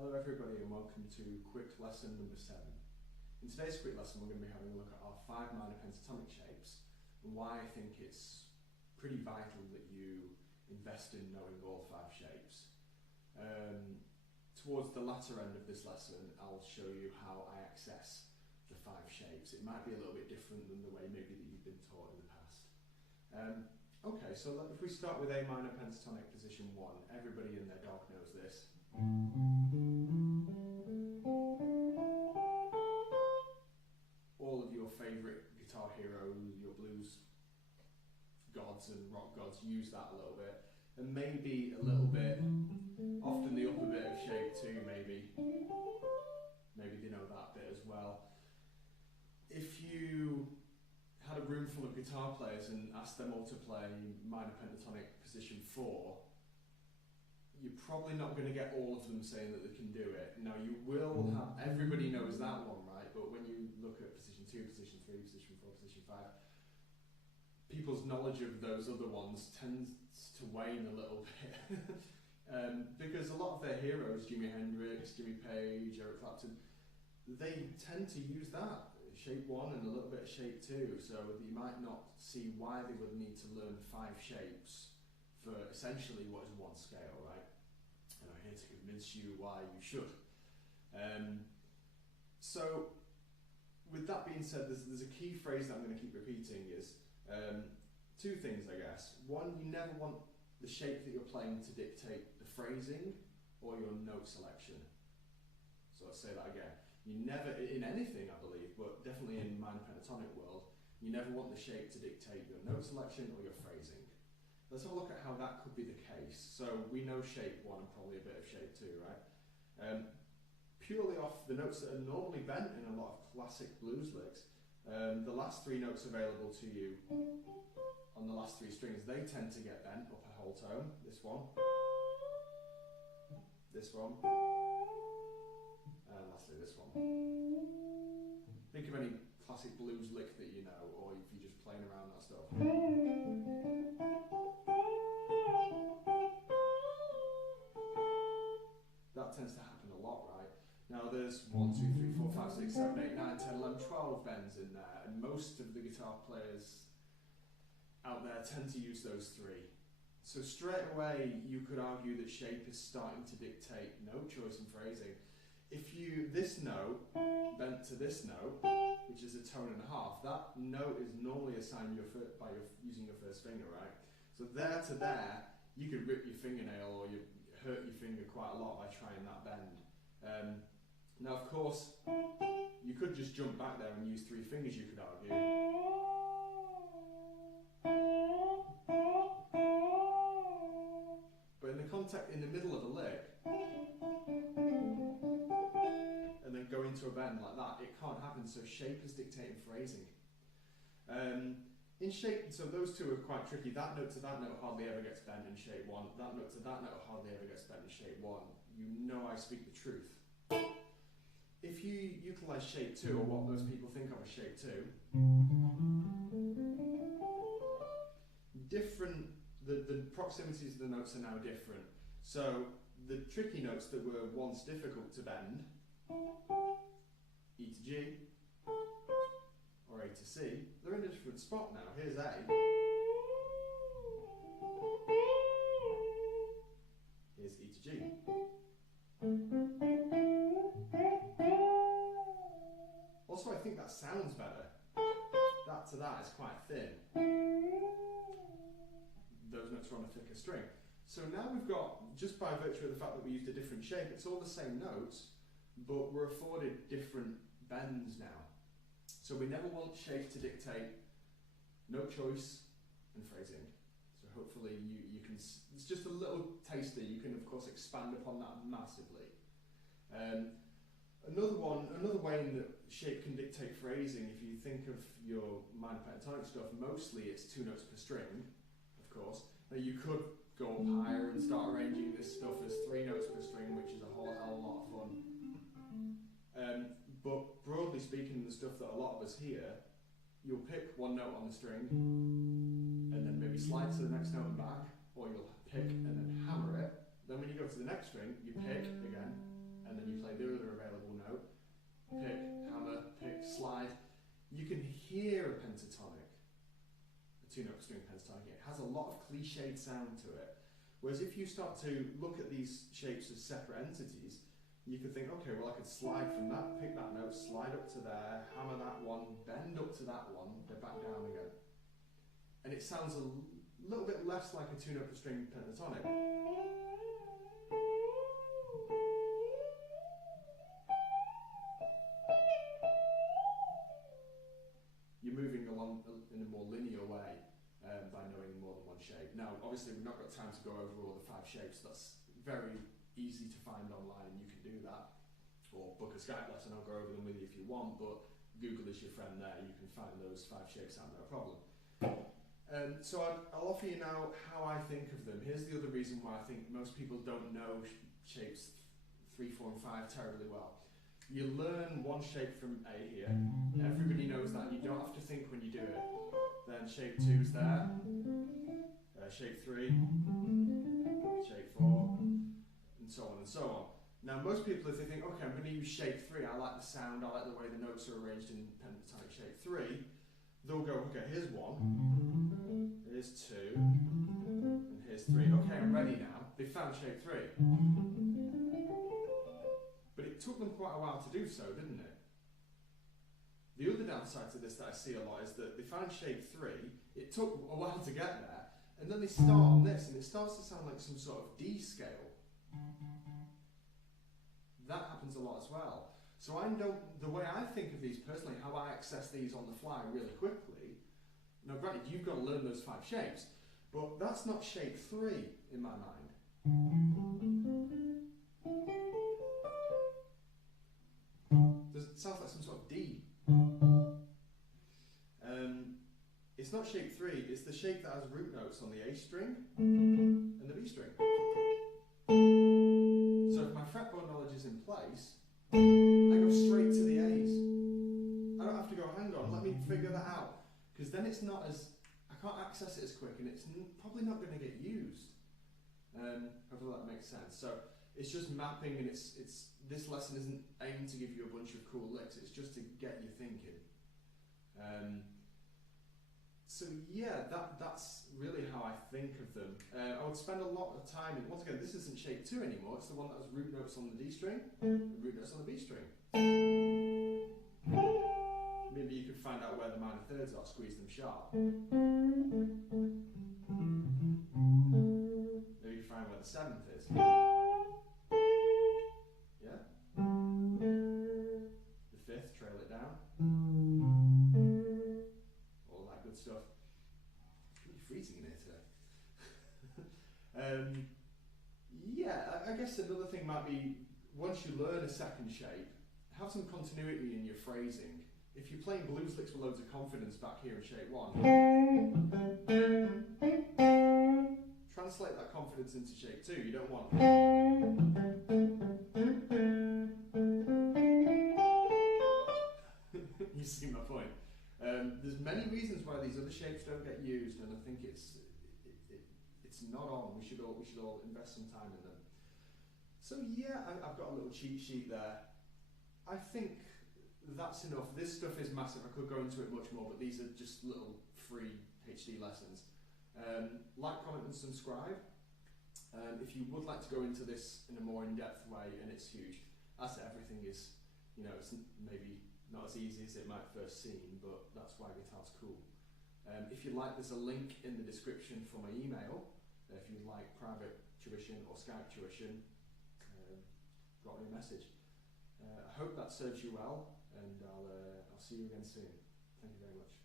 Hello everybody and welcome to quick lesson number 7. In today's quick lesson we're going to be having a look at our 5 minor pentatonic shapes and why I think it's pretty vital that you invest in knowing all 5 shapes. Towards the latter end of this lesson I'll show you how I access the 5 shapes. It might be a little bit different than the way maybe that you've been taught in the past. Okay, so if we start with A minor pentatonic position 1, everybody and their dog knows this. All of your favourite guitar heroes, your blues gods and rock gods use that a little bit. And maybe a little bit, often the upper bit of shape 2 maybe they know that bit as well. If you had a room full of guitar players and asked them all to play minor pentatonic position 4, you're probably not going to get all of them saying that they can do it. Now you will have, everybody knows that one, right? But when you look at position 2, position 3, position 4, position 5, people's knowledge of those other ones tends to wane a little bit. Because a lot of their heroes, Jimi Hendrix, Jimmy Page, Eric Clapton, they tend to use that, shape 1 and a little bit of shape 2, so that you might not see why they would need to learn 5 shapes for essentially what is 1 scale, right? And I'm here to convince you why you should. So, with that being said, there's a key phrase that I'm going to keep repeating is 2 things, I guess. 1, you never want the shape that you're playing to dictate the phrasing or your note selection. So let's say that again. You never, in anything I believe, but definitely in minor pentatonic world, you never want the shape to dictate your note selection or your phrasing. Let's have a look at how that could be the case. So we know shape 1 and probably a bit of shape 2, right? Purely off the notes that are normally bent in a lot of classic blues licks, the last 3 notes available to you on the last 3 strings, they tend to get bent up a whole tone. This one, and lastly this one. Think of any classic blues lick that you know, or if you're just playing around that stuff. That tends to happen a lot, right? Now there's 1, 2, 3, 4, 5, 6, 7, 8, 9, 10, 11, 12 bends in there, and most of the guitar players out there tend to use those 3. So straight away you could argue that shape is starting to dictate note choice and phrasing. If this note bent to this note, which is a tone and a half, that note is normally assigned by using your first finger, right? So there to there, you could rip your fingernail or you hurt your finger quite a lot by trying that bend. Now of course, you could just jump back there and use 3 fingers, you could argue. But in the middle of a lick, and then go into a bend like that, it can't happen, so shape is dictating phrasing. In shape, so those 2 are quite tricky. That note to that note hardly ever gets bent in shape 1. That note to that note hardly ever gets bent in shape 1. You know I speak the truth. If you utilise shape 2, or what most people think of as shape 2, the proximities of the notes are now different. So the tricky notes that were once difficult to bend, E to G, or A to C, they're in a different spot now. Here's A. Here's E to G. Also, I think that sounds better. That to that is quite thin. Those notes are on a thicker string. So now we've got, just by virtue of the fact that we used a different shape, it's all the same notes, but we're afforded different bends now. So we never want shape to dictate note choice and phrasing. So hopefully you can, it's just a little taster, you can of course expand upon that massively. Another way in that shape can dictate phrasing, if you think of your minor pentatonic stuff, mostly it's 2 notes per string, of course. Now you could go up higher and start arranging this stuff as 3 notes per string, which is a whole hell of a lot of fun. But broadly speaking, the stuff that a lot of us hear, you'll pick 1 note on the string, and then maybe slide to the next note and back, or you'll pick and then hammer it. Then when you go to the next string, you pick again, and and then you play the other available note, pick, hammer, pick, slide. You can hear a pentatonic, a two-note string pentatonic. It has a lot of cliched sound to it. Whereas if you start to look at these shapes as separate entities, you could think, okay, well I could slide from that, pick that note, slide up to there, hammer that one, bend up to that one, then back down again. And it sounds a little bit less like a two-note string pentatonic. You're moving along in a more linear way by knowing more than one shape. Now, obviously, we've not got time to go over all the 5 shapes. That's very easy to find online, and you can do that. Or book a Skype lesson, I'll go over them with you if you want, but Google is your friend there. You can find those 5 shapes out, no problem. So I'll offer you now how I think of them. Here's the other reason why I think most people don't know shapes 3, 4, and 5 terribly well. You learn one shape from A here. Everybody knows that. You don't have to think when you do it. Then shape 2's there. Shape 3. Shape 4. And so on and so on. Now most people, if they think, okay, I'm going to use shape 3, I like the sound, I like the way the notes are arranged in pentatonic shape 3, they'll go, okay, here's 1, here's 2, and here's 3. Okay, I'm ready now. They found shape 3. But it took them quite a while to do so, didn't it? The other downside to this that I see a lot is that they found shape 3, it took a while to get there, and then they start on this, and it starts to sound like some sort of D scale. That happens a lot as well. So the way I think of these personally, how I access these on the fly really quickly, now granted you've got to learn those 5 shapes, but that's not shape 3 in my mind. It sounds like some sort of D. It's not shape 3, it's the shape that has root notes on the A string and the B string. So if my fretboard knowledge is in place, I go straight to the A's. I don't have to go, hang on, let me figure that out. Because then it's not as, I can't access it as quick and it's probably not going to get used. Hopefully that makes sense. So it's just mapping, and it's this lesson isn't aimed to give you a bunch of cool licks, it's just to get you thinking. So yeah, that's really how I think of them. I would spend a lot of time, and once again, this isn't shape 2 anymore, it's the one that has root notes on the D string, and root notes on the B string. Maybe you could find out where the minor thirds are, squeeze them sharp. Maybe you find where the 7th is. Yeah? The 5th, trail it down. All that good stuff. It's really freezing in here today. Yeah, I guess another thing might be, once you learn a second shape, have some continuity in your phrasing. If you're playing blues licks with loads of confidence back here in shape 1, translate that confidence into shape 2. You don't want... You see my point. There's many reasons why these other shapes don't get used, and I think it's not on. We should all invest some time in them. So yeah, I've got a little cheat sheet there. I think that's enough. This stuff is massive. I could go into it much more, but these are just little free HD lessons. Like, comment, and subscribe. If you would like to go into this in a more in-depth way, and it's huge. As I said, everything is, it's maybe not as easy as it might first seem, but that's why guitar's cool. If you like, there's a link in the description for my email. If you like private tuition or Skype tuition, drop me a message. I hope that serves you well, and I'll see you again soon. Thank you very much.